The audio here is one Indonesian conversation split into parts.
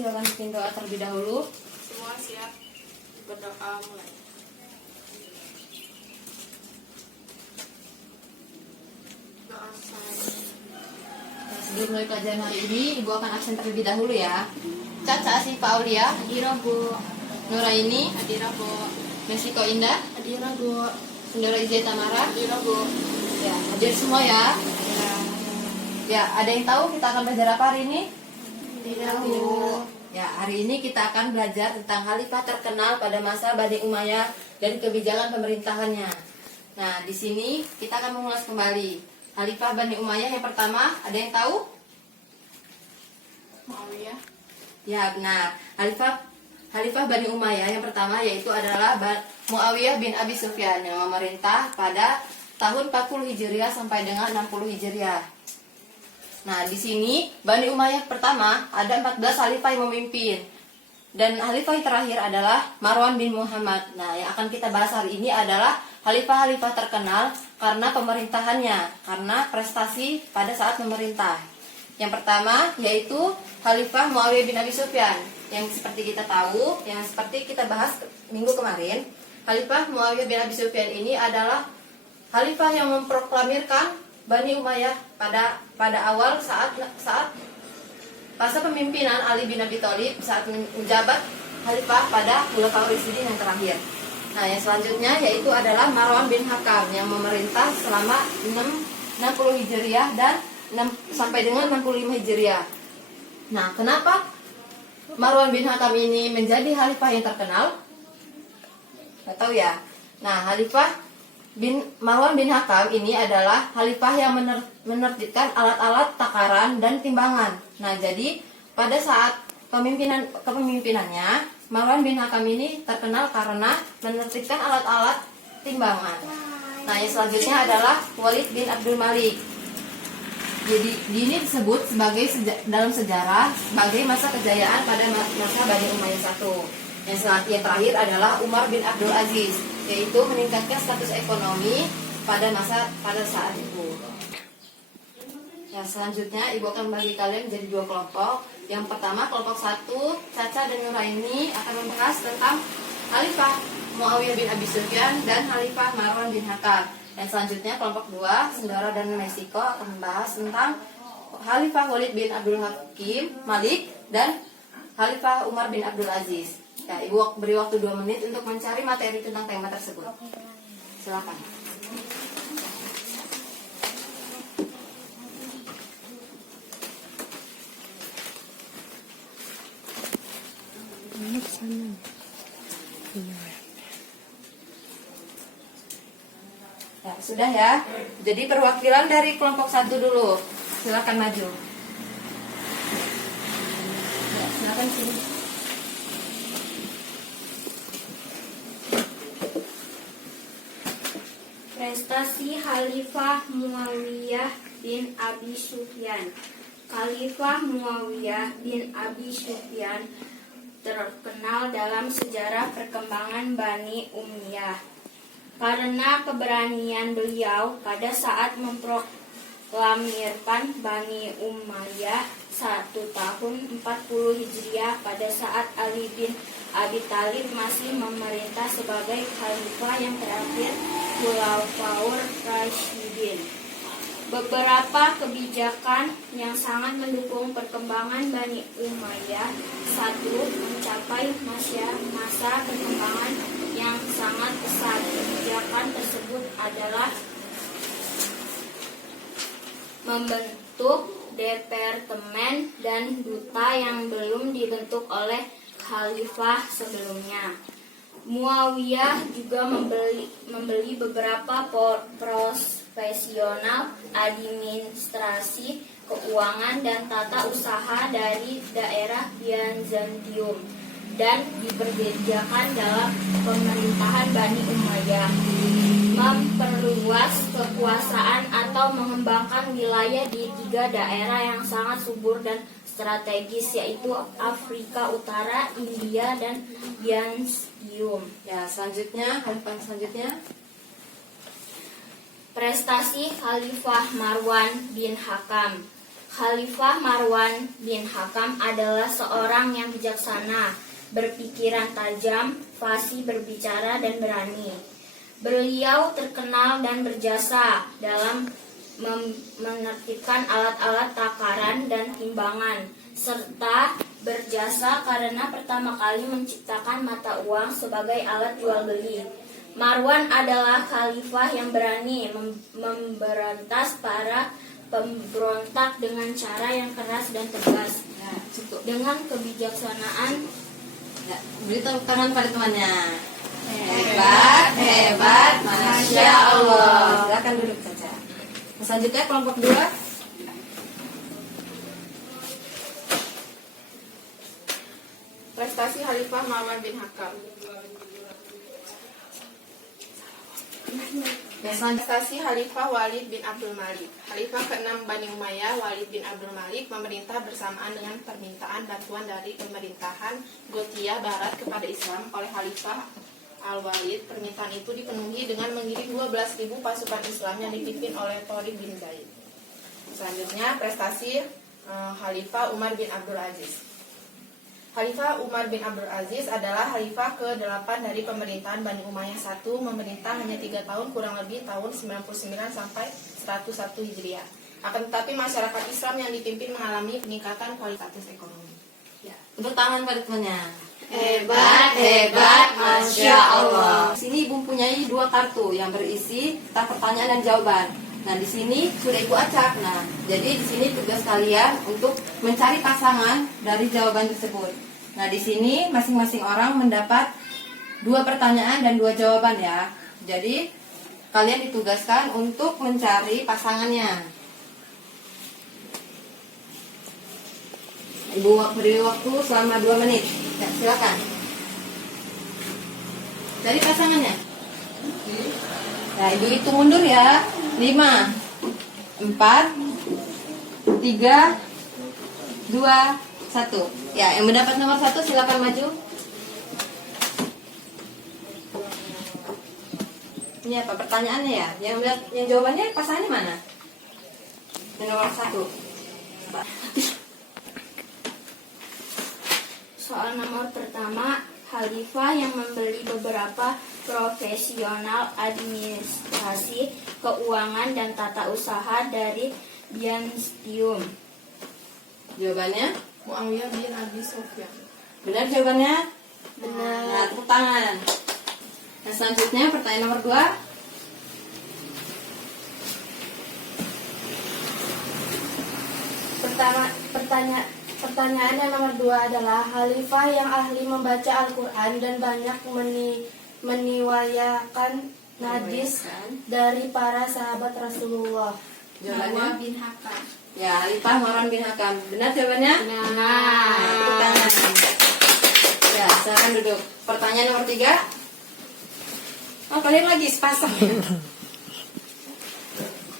silakan bikin doa terlebih dahulu. Semua siap, berdoa mulai. Doa saya. Nah, sebelum mulai pelajaran hari ini, Ibu akan absen terlebih dahulu ya. Caca Siva Aulia, Hadira Bu, Nuraini, Hadira Bu, Mesiko Indah, Hadira Bu, Sundara Izai Tamara. Hadira Bu. Ya, hadir semua ya. Ya, ada yang tahu kita akan belajar apa hari ini? Hadira Bu. Ya, hari ini kita akan belajar tentang khalifah terkenal pada masa Bani Umayyah dan kebijakan pemerintahannya. Nah, di sini kita akan mengulas kembali khalifah Bani Umayyah yang pertama. Ada yang tahu? Muawiyah. Ya, benar. Khalifah Bani Umayyah yang pertama yaitu adalah Muawiyah bin Abi Sufyan yang memerintah pada tahun 40 Hijriah sampai dengan 60 Hijriah. Nah, di sini Bani Umayyah pertama ada 14 khalifah yang memimpin. Dan khalifah yang terakhir adalah Marwan bin Muhammad. Nah, yang akan kita bahas hari ini adalah khalifah-khalifah terkenal karena pemerintahannya, karena prestasi pada saat memerintah. Yang pertama yaitu Khalifah Muawiyah bin Abi Sufyan. Yang seperti kita tahu, yang seperti kita bahas minggu kemarin, Khalifah Muawiyah bin Abi Sufyan ini adalah khalifah yang memproklamirkan Bani Umayyah pada awal saat masa pemimpinan Ali bin Abi Thalib saat menjabat khalifah pada Khulafaur Rasyidin yang terakhir. Nah, yang selanjutnya yaitu adalah Marwan bin Hakam yang memerintah selama 60 Hijriah dan sampai dengan 65 Hijriah. Nah, kenapa Marwan bin Hakam ini menjadi khalifah yang terkenal? Nggak tahu ya. Nah, Marwan bin Hakam ini adalah khalifah yang menertibkan alat-alat takaran dan timbangan. Nah, jadi pada saat kepemimpinannya, Marwan bin Hakam ini terkenal karena menertibkan alat-alat timbangan. Nah, yang selanjutnya adalah Walid bin Abdul Malik. Jadi ini disebut sebagai dalam sejarah sebagai masa kejayaan pada masa Bani Umayyah I. Yang terakhir adalah Umar bin Abdul Aziz, yaitu meningkatkan status ekonomi pada saat itu. Ya, selanjutnya Ibu akan membagi kalian menjadi dua kelompok. Yang pertama, kelompok 1, Caca dan Nuraini akan membahas tentang Khalifah Muawiyah bin Abi Sufyan dan Khalifah Marwan bin Hakam. Yang selanjutnya kelompok 2, Sundara dan Mesiko akan membahas tentang Khalifah Walid bin Abdul Hakim Malik dan Khalifah Umar bin Abdul Aziz. Ya, Ibu beri waktu 2 menit untuk mencari materi tentang tema tersebut. Silakan. Ya, sudah ya. Jadi perwakilan dari kelompok 1 dulu. Silakan maju. Ya, silakan sini. Prestasi Khalifah Muawiyah bin Abi Sufyan. Khalifah Muawiyah bin Abi Sufyan terkenal dalam sejarah perkembangan Bani Umayyah karena keberanian beliau pada saat memproklamirkan Bani Umayyah 1 tahun 40 Hijriah pada saat Ali bin Abi Thalib masih memerintah sebagai khalifah yang terakhir Khulafaur Rasyidin. Beberapa kebijakan yang sangat mendukung perkembangan Bani Umayyah. 1. Mencapai masa perkembangan yang sangat pesat. Kebijakan tersebut adalah membentuk departemen dan duta yang belum dibentuk oleh khalifah sebelumnya. Muawiyah juga membeli beberapa profesional administrasi, keuangan, dan tata usaha dari daerah Bizantium dan diperkerjakan dalam pemerintahan Bani Umayyah. Memperluas kekuasaan atau mengembangkan wilayah di 3 daerah yang sangat subur dan strategis, yaitu Afrika Utara, India, dan Bizantium. Ya, selanjutnya, khalifah selanjutnya. Prestasi Khalifah Marwan bin Hakam. Khalifah Marwan bin Hakam adalah seorang yang bijaksana, berpikiran tajam, fasih berbicara dan berani. Beliau terkenal dan berjasa dalam menertibkan alat-alat takaran dan timbangan, serta berjasa karena pertama kali menciptakan mata uang sebagai alat jual beli. Marwan adalah khalifah yang berani memberantas para pemberontak dengan cara yang keras dan tegas. Ya, cukup. Dengan kebijaksanaan, Ya, beri tepuk tangan pada temannya. Hebat, hebat, Masya Allah. Silakan duduk saja. Selanjutnya kelompok 2. Prestasi Khalifah Marwan bin Hakam. Ya, selanjutnya Prestasi Khalifah Walid bin Abdul Malik. Khalifah ke-6 Bani Umayyah Walid bin Abdul Malik memerintah bersamaan dengan permintaan bantuan dari pemerintahan Gothia Barat kepada Islam oleh Khalifah Al-Walid. Permintaan itu dipenuhi dengan mengirim 12.000 pasukan Islam yang dipimpin oleh Tariq bin Zaid. Selanjutnya prestasi Khalifah Umar bin Abdul Aziz. Khalifah Umar bin Abdul Aziz adalah khalifah ke-8 dari pemerintahan Bani Umayyah I, memerintah hanya 3 tahun kurang lebih tahun 99 sampai 101 Hijriah. Akan tetapi masyarakat Islam yang dipimpin mengalami peningkatan kualitas ekonomi. ya, tepuk tangan pada temannya. Hebat, hebat, Masya Allah. Di sini Ibu mempunyai 2 kartu yang berisi tentang pertanyaan dan jawaban. Nah, di sini sudah Ibu acak. Nah, jadi di sini tugas kalian untuk mencari pasangan dari jawaban tersebut. Nah, di sini masing-masing orang mendapat 2 pertanyaan dan 2 jawaban ya. Jadi kalian ditugaskan untuk mencari pasangannya. Ibu beri waktu selama 2 menit. Ya, silakan. Cari pasangannya. Nah, Ibu hitung mundur ya. 5, 4, 3, 2, 1. Ya, yang mendapat nomor 1 silakan maju. Ini apa pertanyaannya ya? Yang jawabannya pasangannya mana? Yang nomor 1. soal nomor pertama, khalifah yang membeli beberapa profesional administrasi, keuangan, dan tata usaha dari Byzantium. Jawabannya? Muawiyah bin Abi Sufyan. Benar jawabannya? Benar. Nah, tepuk tangan. Nah, selanjutnya pertanyaan nomor 2. Pertanyaan yang nomor 2 adalah khalifah yang ahli membaca Al-Quran dan banyak meniwayakan hadis dari para sahabat Rasulullah. Jawabannya? bin Hakam. Ya, Khalifah Marwan bin Hakam. Benar jawabannya? Benar. Tepuk tangan. Ya, silakan duduk. Pertanyaan nomor 3. Oh, kalian lagi sepasang.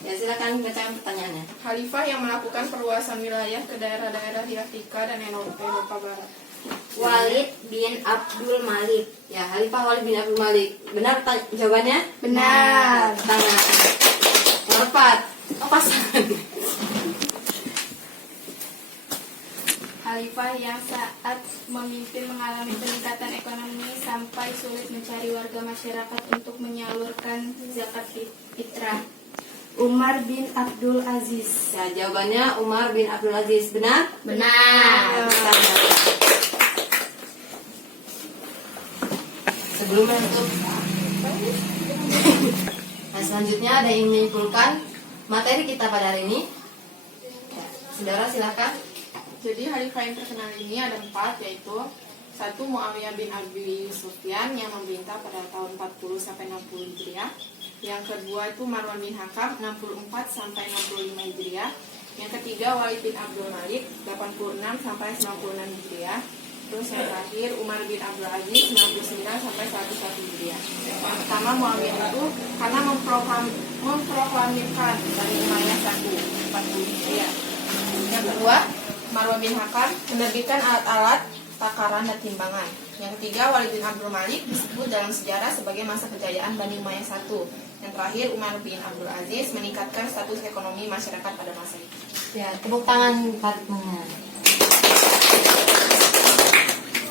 Ya, silakan bacakan pertanyaannya. Khalifah yang melakukan perluasan wilayah ke daerah-daerah di Afrika dan Eropa Barat. Walid bin Abdul Malik. Ya, Khalifah Walid bin Abdul Malik. Benar jawabannya? Benar. Tepuk tangan. Nomor 4. Oh, pasangan. Khalifah yang saat memimpin mengalami peningkatan ekonomi sampai sulit mencari warga masyarakat untuk menyalurkan zakat fitrah. Umar bin Abdul Aziz. Ya, jawabannya Umar bin Abdul Aziz. Benar? Benar. Tepuk tangan. Sebelum menutup. Nah, selanjutnya ada yang menyimpulkan materi kita pada hari ini. Ya, saudara silakan. Jadi khalifah yang terkenal ini ada 4, yaitu 1 Muawiyah bin Abi Sufyan yang memerintah pada tahun 40 sampai 60 Hijriah. Yang kedua itu Marwan bin Hakam 64 sampai 65 Hijriah. Yang ketiga Walid bin Abdul Malik 86 sampai 96 Hijriah. Terus yang terakhir Umar bin Abdul Aziz 99 sampai 101 Hijriah. Yang pertama Muawiyah itu karena memproklamirkan Bani Umayyah 40 Hijriah. Yang kedua Marwan bin Hakam menerbitkan alat-alat takaran dan timbangan. Yang ketiga Walid bin Abdul Malik disebut dalam sejarah sebagai masa kejayaan Bani Umayyah I. Yang terakhir Umar bin Abdul Aziz meningkatkan status ekonomi masyarakat pada masa itu. Ya, tepuk tangan partner.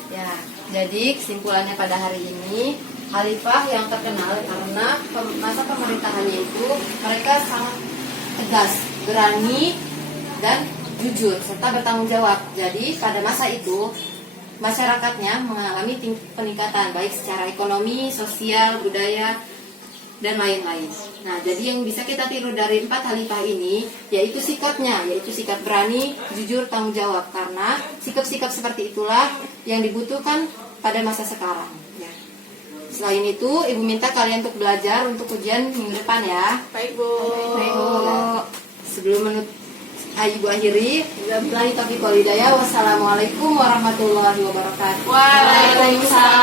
Ya, jadi kesimpulannya pada hari ini, khalifah yang terkenal karena masa pemerintahannya itu mereka sangat tegas, berani, dan jujur serta bertanggung jawab. Jadi pada masa itu masyarakatnya mengalami peningkatan baik secara ekonomi, sosial, budaya, dan lain-lain. Nah, jadi yang bisa kita tiru dari 4 khalifah ini yaitu sikapnya, yaitu sikap berani, jujur, tanggung jawab. Karena sikap-sikap seperti itulah yang dibutuhkan pada masa sekarang. Ya. Selain itu, Ibu minta kalian untuk belajar untuk ujian minggu depan ya. Baik, Bu. Baik, Bu. Sebelum Ibu akhiri, wabillahi taufiq wal hidayah. Wassalamualaikum warahmatullahi wabarakatuh. Waalaikumsalam